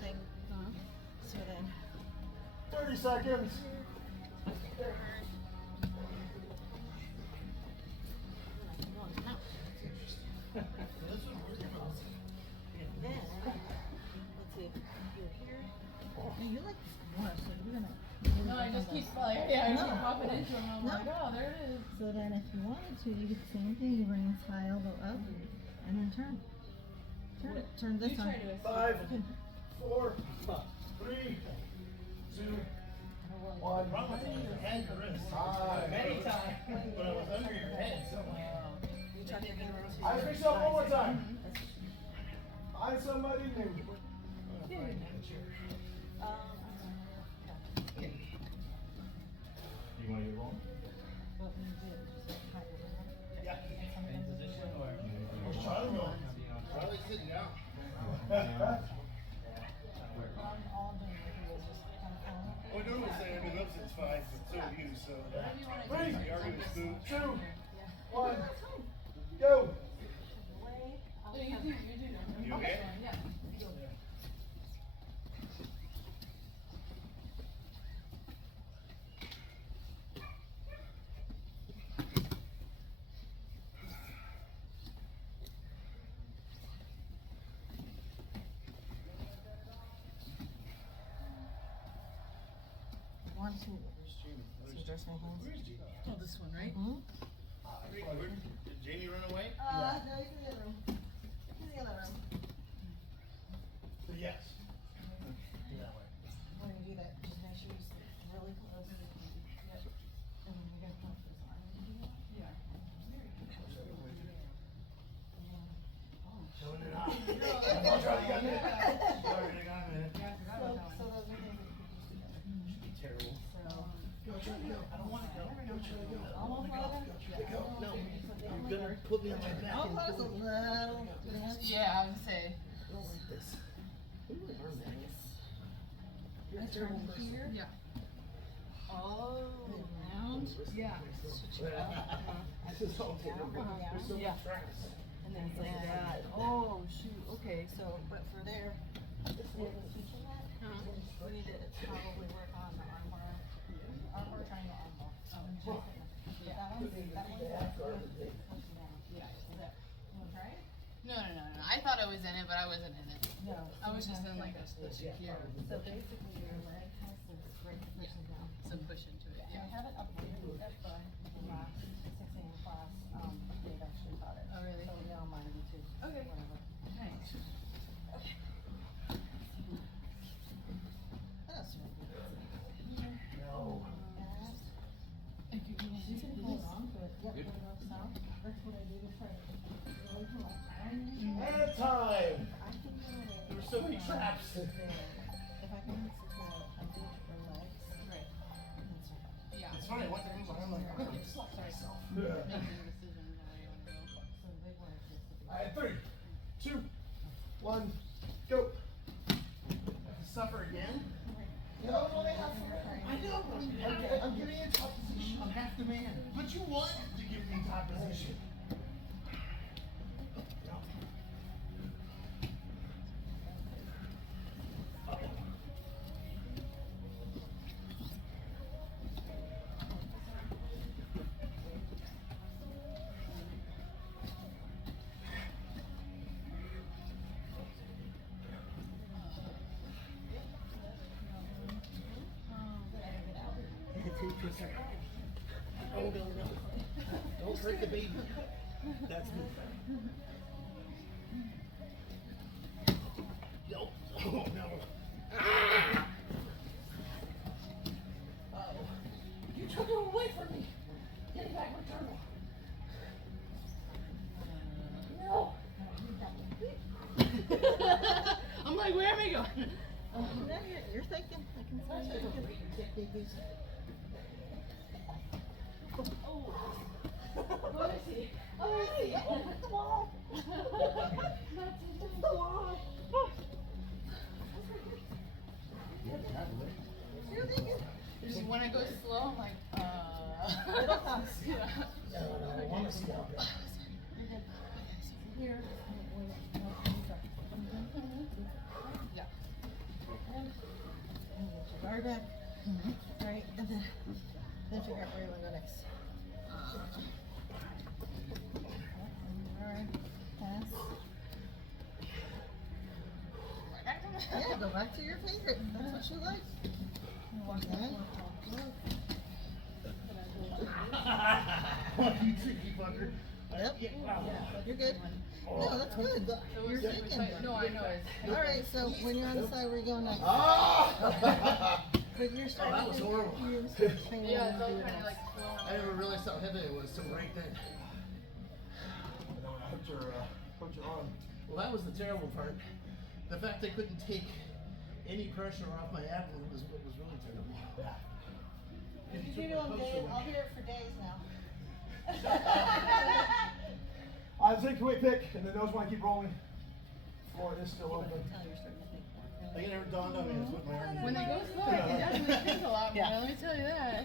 Thing. So then. 30 seconds. Then, let's see, you're here. Now you like this more, so you're gonna. No, I just keep like, yeah, I No. keep popping into them. I'm No. like, oh, there it is. So then if you wanted to, you could the same thing, you bring this high elbow up and then turn. Turn it, turn this You on. try to escape. 5, 4, 3, 2, 1. Wrong with it, your head, your wrist. Time. Many times, but it was under your head somehow. I fix up one more time. Find somebody new. You want your roll? Yeah. In position or? Where's Charlie going? Charlie's sitting down. Well, normally say I've been up since 5, but so have you, so. 3, The argument's moved. 2, 1. Go. You okay? Yeah. One, two. So dress my hands. Where's Jamie? Oh, this one, right? Mm-hmm. Did Jamie run away? No, he's in the other room. He's in the other room. Yes. When you do that, just make sure you sit really close. Yep. And then you're gonna put this on. Yeah. Showing it off. Come on, Charlie, you got a minute. Sorry, I got a minute. So those are things that you can do together. Terrible. Go, Charlie, go. I don't want to go. Go, Charlie, go. Almost leather? Go. No, you're gonna put me on my back. I'll close a little bit. Yeah, I would say. Like this. I turn here. Yeah. Oh, round. Yeah. This is all taken over. There's so Yeah. much tracks. And then it's like that. Oh, shoot. Okay. So, but for there, if we're teaching that, we need to probably work on the armbar triangle armbar. That one's good. Yeah. Wanna try it? No. I thought I was in it, but I wasn't in it. No. I was just in like the secure. So basically your leg has this great pushing down. Some push into it. I Yeah. have it updated at the last 6 a.m. class. Good. And time. There were so many traps. If I can secure it, I do it for legs. Right. Yeah. It's funny, I went to move my arm like, I'm gonna slap myself. Yeah. Making decisions on where you want to go. So they want it just to be. Alright, 3, 2, 1, go. Suffer again? You know what I have for I know. I'm getting in top position. I'm half the man. But you wanted to give me top position. Oh, no, no. Don't hurt the baby. That's me. No. Oh, no. Ah! Uh-oh. You took her away from me. Get back, maternal. No. I'm like, where am I going? No, you're thinking. I can see you thinking. You're thinking. Just when I go slow, I'm like, It'll pass. Yeah. I want to see how bad. Here. Yeah. And get your guard back. Right, and then figure out where you want to go next. Alright, pass. Yeah, go back to your favorite. That's what you like. Okay. You tricky fucker. Yep. You're good. No, that's good. You're thinking. No, I know. It's, Alright, so when you're on the side, where you going next? Ah! But you're starting that was to- horrible. you're starting to think yeah, it's what all you kind of do like next. slow. I never realized how heavy it was till right then. Hurt your arm. Well, that was the terrible part. The fact I couldn't take any pressure off my abdomen was what was really terrible. Yeah. You do them, Dave. I'll hear it for days now. I'll take a quick pick, and the nose want to keep rolling. Floor is still open. Tell you're starting to think more. I think it never dawned on me that's what my arm When they go slow, it definitely think a lot more. Yeah. Let me tell you that.